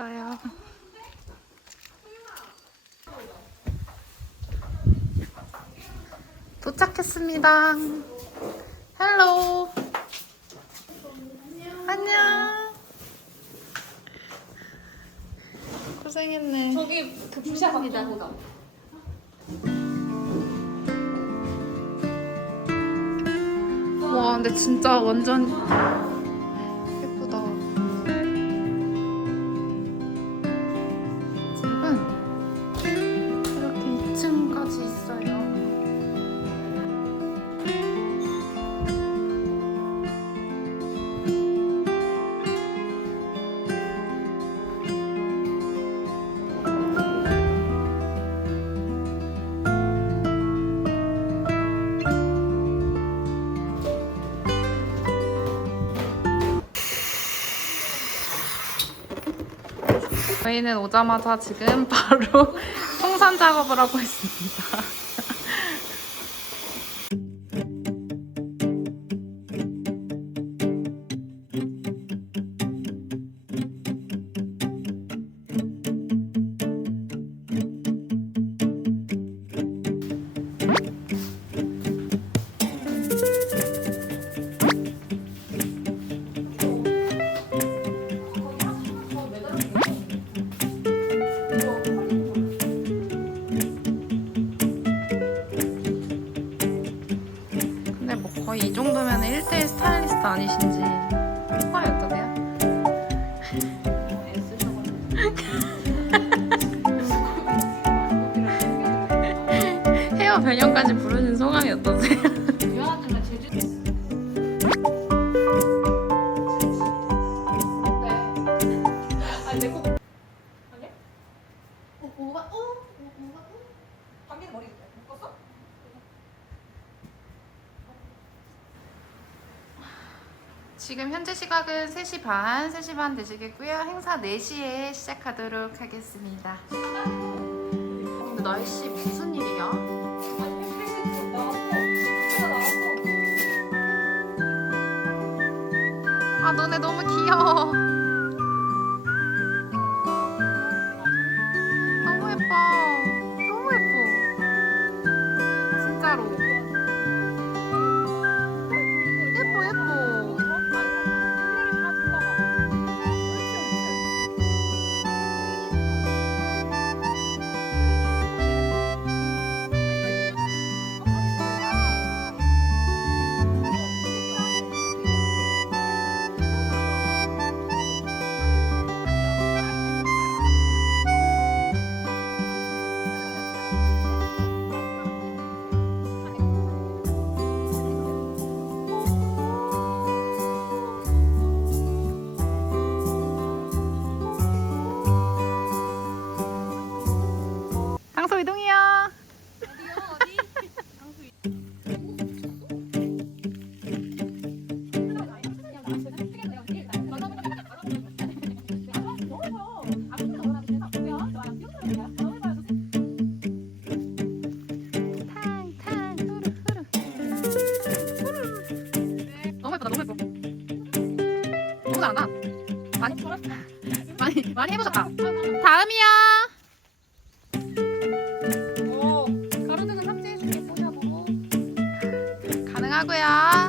있어요. 도착했습니다. 헬로. 안녕. 고생했네. 저기 그 부시합니다. 와, 근데 진짜 완전 저희는 오자마자 지금 바로 풍선 작업을 하고 있습니다. 헤어 변형까지 부르신 지금 현재 시각은 3시 반, 3시 반 되시겠고요. 행사 4시에 시작하도록 하겠습니다. 근데 날씨 무슨 일이야? 아 너네 너무 귀여워. 많이 많이 해보셨다. 다음이요. 어 가로등은 삭제해줄게 보냐고. 가능하고요. 좋아요.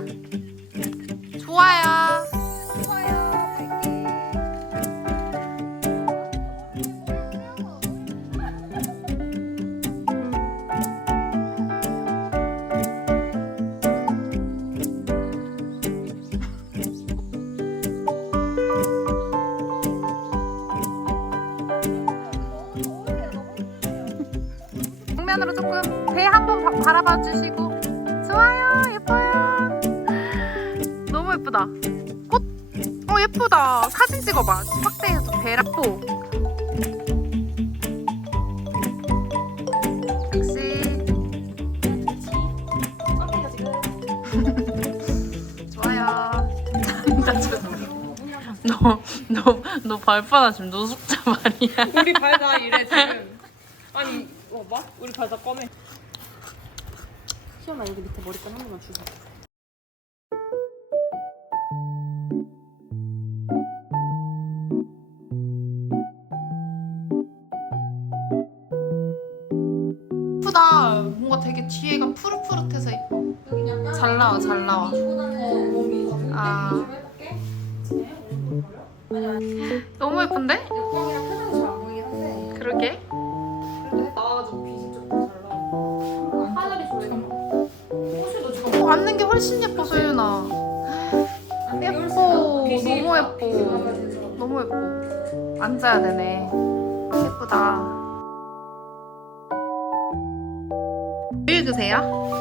예쁘다 꽃? 어 예쁘다 사진 찍어봐 확대해서 배라포 역시. 좋아요 너너 너 발바닥 지금 노숙자 말이야 우리 발다 이래 지금. 아니 어 봐? 우리 발다 꺼내. 시연아 여기 밑에 머리끈 한 번만 주세요. 뭔가 되게 뒤에가 푸릇푸릇해서 약간 잘 나와, 잘 나와. 아. 너무 예쁜데? 그러게. 지금 어, 앉는 게 훨씬 예뻐 소윤아. 예뻐. 너무 예뻐. 너무 예뻐. 앉아야 되네. 예쁘다. 뭐 읽으세요?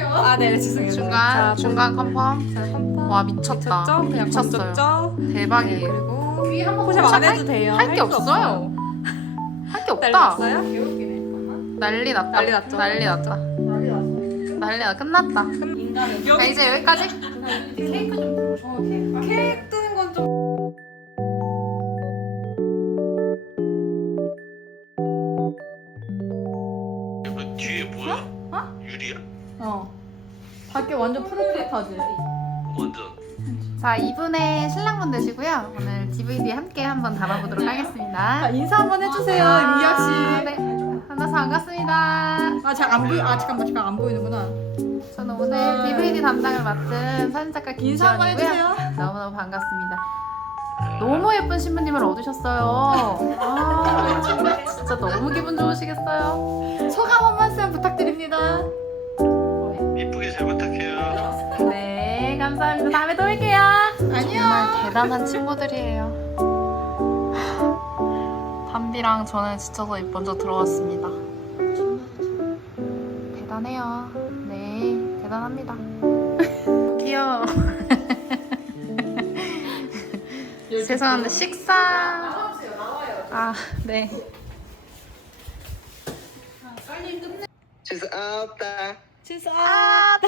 아, 네, 죄송해요. 중간 중간 컨펌. 와 미쳤다. 죠 그냥 미쳤어요. 건졌죠? 대박이에요. 그리고 위에 한번 포샵 안 해도 돼요. 할게 없어요. 할 게 없다. 났어요? 난리 났다. 난리 났죠? 난리 났다. 난리 났어. 난리 났다. 끝났다. 인간은 자 이제 여기까지. 케이크 좀 싶어. 케이크. 케이크 뜨는 건 좀. 그 뒤에 뭐야? 유리야? 어. 밖에 완전 푸릇푸릇하지. 완전 자 이분의 신랑분 되시고요. 오늘 DVD 함께 한번 담아보도록 하겠습니다. 자, 인사 한번 해주세요, 아, 미아 씨. 네. 만나서 반갑습니다. 아, 잘 안 보이. 아, 잠깐만, 잠깐 안 보이는구나. 저는 오늘 DVD 담당을 맡은 사진 작가 인사 한번 김지연이고요. 해주세요. 너무너무 반갑습니다. 너무 예쁜 신부님을 얻으셨어요. 아, 진짜 너무 기분 좋으시겠어요. 소감 한 말씀 부탁드립니다. 이쁘게 잘 부탁해요. 네, 감사합니다. 다음에 또 뵐게요. 안녕. 정말 대단한 친구들이에요. 담비랑 저는 지쳐서 먼저 들어왔습니다. 대단해요. 네, 대단합니다. 귀여워. 죄송한데 식사. 아, 네. 죄송합니다. 아빠.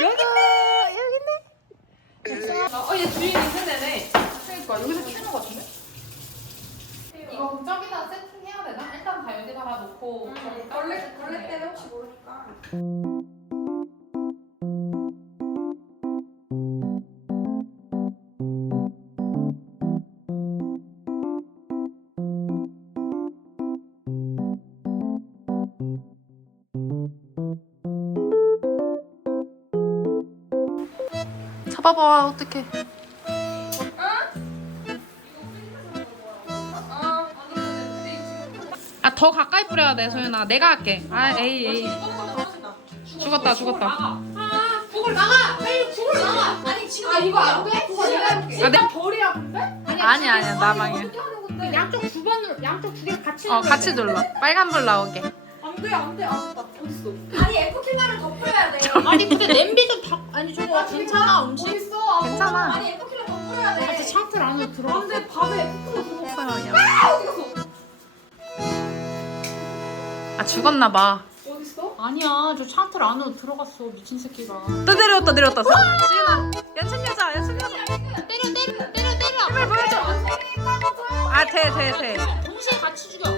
여기 있네. 여기 있네. 어, 얘 주인 있는 애네. 그러니까 여기서 키는 것 같은데? 이거 저기다 세팅해야 되나? 일단 다 여기다가 놓고 걸레, 걸레 때문에 혹시 모르니까. 잡아봐 어떡해 아 더 가까이 뿌려야 돼 소연아 내가 할게 아 에이 에이 죽었다 죽었다 구글 나가! 빨리 구글 나가! 아니, 지금. 아, 이거 안 돼? 구글 내가 해볼게. 아, 내- 벌이라고 돼? 아니야 아니야 나 망해 어떻게 하는 건데? 양쪽 두 번을, 양쪽 두 개 같이 어 같이 눌러 빨간불 나오게 안 돼, 안 돼. 아, 나 어딨어? 아니, F킬러를 더 뿌려야 돼요. 아니 근데 냄비 좀 다, 아니 저거 괜찮아 음식? 어딨어? 괜찮아. 아니, 더 뿌려야 돼. 같이 창틀 안으로 들어가 안 돼, 밥에 F킬러 더 소연이야 어디 갔어? 아 죽었나 봐또 어딨어? 아니야 저 창틀 안으로 들어갔어 미친 새끼가 내려왔다 내려왔다 지은아 연춘 여자 연춘 여자 때려 때려 때려 때려 힘을 보여줘 아 돼 돼 돼 동시에 같이 죽여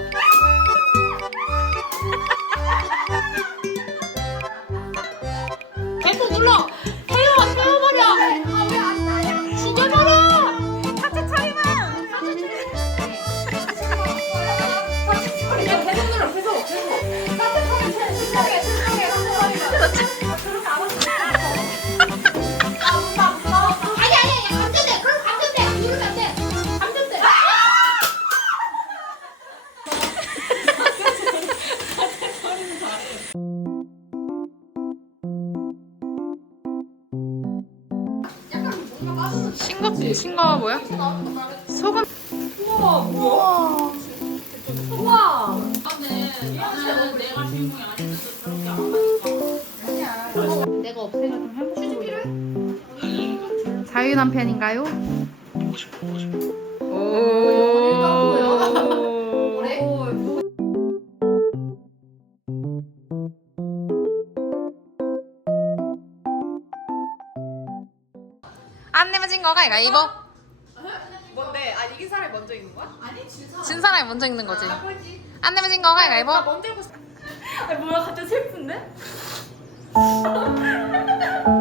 감전돼 누르면 안돼 감전돼 싱거 싱거 뭐야? 소금 우와 우와. 나는 내가 주인공이 아닌데 그렇게 안 하니까 내가 없애가 좀 해보고 자유남 편인가요? 안 내면 거가 이거 입어. 뭔데? 아 이긴 사람이 먼저 있는 거야? 아니 진사. 진 사람이 먼저 있는 거지. 아, 안 내면 진 거가 이거 입어. 먼저 입고. 아 뭐야 갑자기 슬픈데?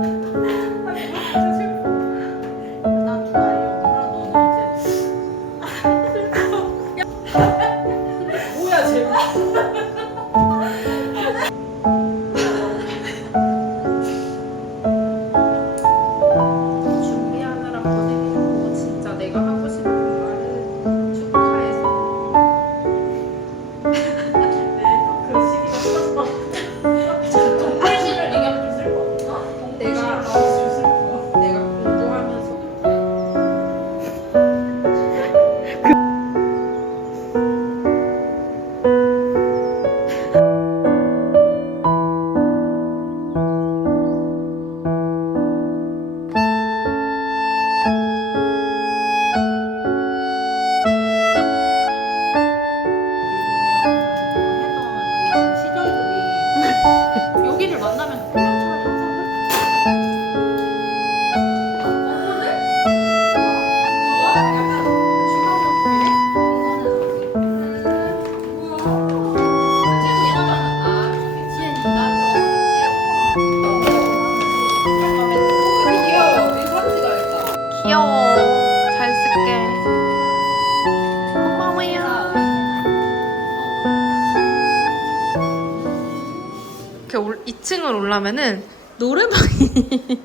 이렇게 올, 2층을 올라면은 노래방이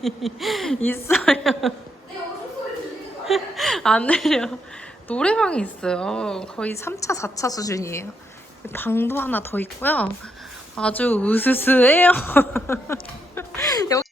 있어요. 안 들려. 노래방이 있어요. 거의 3차, 4차 수준이에요. 방도 하나 더 있고요. 아주 으스스해요. 여기